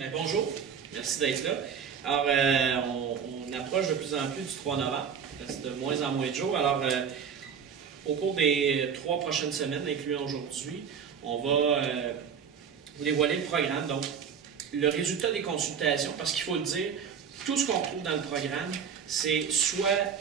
Bien, bonjour, merci d'être là. Alors, on approche de plus en plus du 3 novembre. Il reste de moins en moins de jours. Alors, au cours des 3 prochaines semaines, incluant aujourd'hui, on va vous dévoiler le programme. Donc, le résultat des consultations, parce qu'il faut le dire, tout ce qu'on trouve dans le programme, c'est soit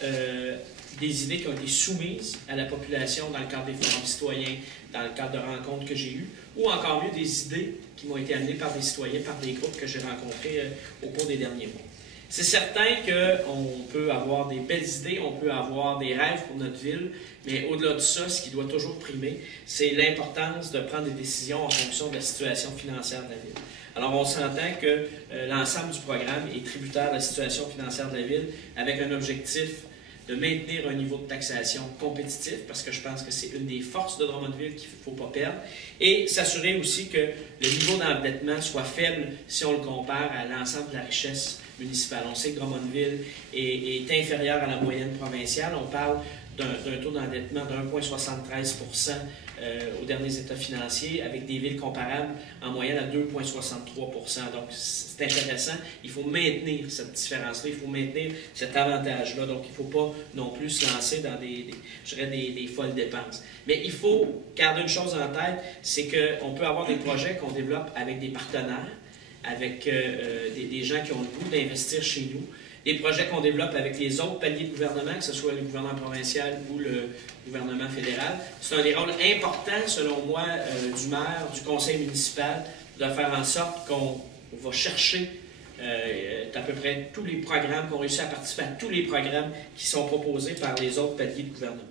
des idées qui ont été soumises à la population dans le cadre des forums citoyens, dans le cadre de rencontres que j'ai eues, ou encore mieux des idées qui m'ont été amenées par des citoyens, par des groupes que j'ai rencontrés au cours des derniers mois. C'est certain qu'on peut avoir des belles idées, on peut avoir des rêves pour notre ville, mais au-delà de ça, ce qui doit toujours primer, c'est l'importance de prendre des décisions en fonction de la situation financière de la ville. Alors, on s'entend que l'ensemble du programme est tributaire de la situation financière de la ville, avec un objectif de maintenir un niveau de taxation compétitif, parce que je pense que c'est une des forces de Drummondville qu'il ne faut pas perdre, et s'assurer aussi que le niveau d'endettement soit faible si on le compare à l'ensemble de la richesse municipale. On sait que Drummondville est inférieur à la moyenne provinciale. On parle d'un taux d'endettement de 1,73 % aux derniers états financiers, avec des villes comparables en moyenne à 2,63 %. Donc, c'est intéressant. Il faut maintenir cette différence-là, il faut maintenir cet avantage-là. Donc, il ne faut pas non plus se lancer dans des folles dépenses. Mais il faut garder une chose en tête, c'est qu'on peut avoir des projets qu'on développe avec des partenaires, avec des gens qui ont le goût d'investir chez nous, des projets qu'on développe avec les autres paliers de gouvernement, que ce soit le gouvernement provincial ou le gouvernement fédéral. C'est un des rôles importants, selon moi, du maire, du conseil municipal, de faire en sorte qu'on va chercher à peu près tous les programmes, qu'on réussit à participer à tous les programmes qui sont proposés par les autres paliers de gouvernement.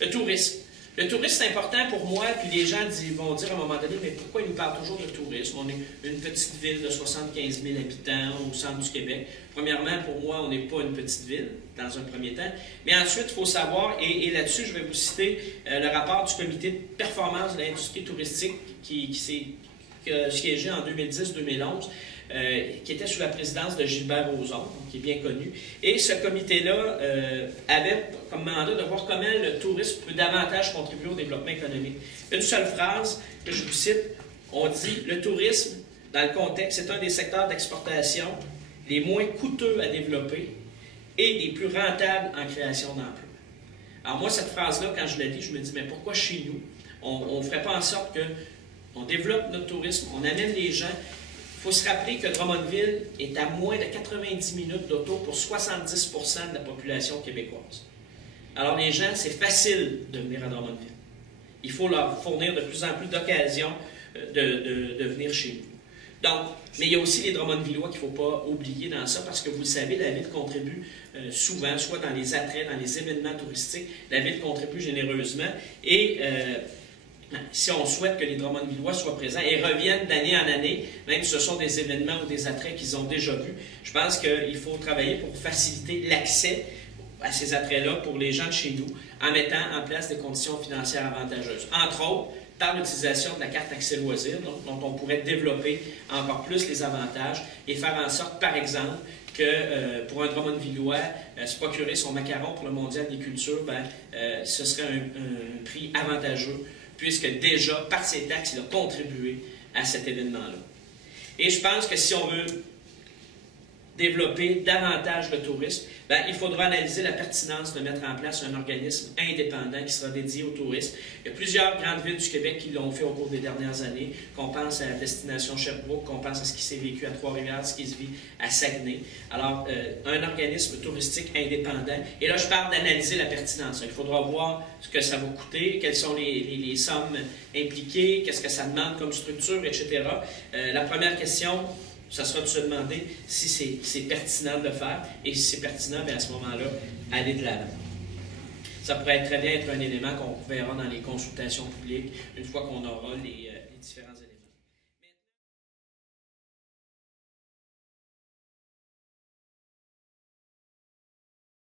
Le tourisme. Le tourisme, c'est important pour moi, puis les gens vont dire à un moment donné, mais pourquoi ils nous parlent toujours de tourisme? On est une petite ville de 75 000 habitants au centre du Québec. Premièrement, pour moi, on n'est pas une petite ville, dans un premier temps. Mais ensuite, il faut savoir, et là-dessus, je vais vous citer le rapport du comité de performance de l'industrie touristique qui s'est siégé en 2010-2011, qui était sous la présidence de Gilbert Rozon, qui est bien connu. Et ce comité-là avait comme mandat de voir comment le tourisme peut davantage contribuer au développement économique. Une seule phrase que je vous cite, on dit « Le tourisme, dans le contexte, c'est un des secteurs d'exportation les moins coûteux à développer et les plus rentables en création d'emplois. » Alors moi, cette phrase-là, quand je la lis, je me dis « Mais pourquoi chez nous, on ne ferait pas en sorte qu'on développe notre tourisme, on amène les gens. » Il faut se rappeler que Drummondville est à moins de 90 minutes d'auto pour 70 % de la population québécoise. Alors les gens, c'est facile de venir à Drummondville. Il faut leur fournir de plus en plus d'occasions de venir chez nous. Donc, mais il y a aussi les Drummondvillois qu'il ne faut pas oublier dans ça, parce que vous le savez, la ville contribue souvent, soit dans les attraits, dans les événements touristiques, la ville contribue généreusement et si on souhaite que les Drummondvillois soient présents et reviennent d'année en année, même si ce sont des événements ou des attraits qu'ils ont déjà vus, je pense qu'il faut travailler pour faciliter l'accès à ces attraits-là pour les gens de chez nous, en mettant en place des conditions financières avantageuses. Entre autres, par l'utilisation de la carte accès loisirs, dont on pourrait développer encore plus les avantages et faire en sorte, par exemple, que pour un Drummondvillois, se procurer son macaron pour le Mondial des cultures, ce serait un prix avantageux, puisque déjà, par ses taxes, il a contribué à cet événement-là. Et je pense que si on veut développer davantage le tourisme, il faudra analyser la pertinence de mettre en place un organisme indépendant qui sera dédié au tourisme. Il y a plusieurs grandes villes du Québec qui l'ont fait au cours des dernières années, qu'on pense à la destination Sherbrooke, qu'on pense à ce qui s'est vécu à Trois-Rivières, ce qui se vit à Saguenay. Alors, un organisme touristique indépendant. Et là, je parle d'analyser la pertinence. Il faudra voir ce que ça va coûter, quelles sont les sommes impliquées, qu'est-ce que ça demande comme structure, etc. La première question, ça sera de se demander si c'est pertinent de le faire, et si c'est pertinent, à ce moment-là, aller de l'avant. Ça pourrait très bien être un élément qu'on verra dans les consultations publiques, une fois qu'on aura les différents éléments.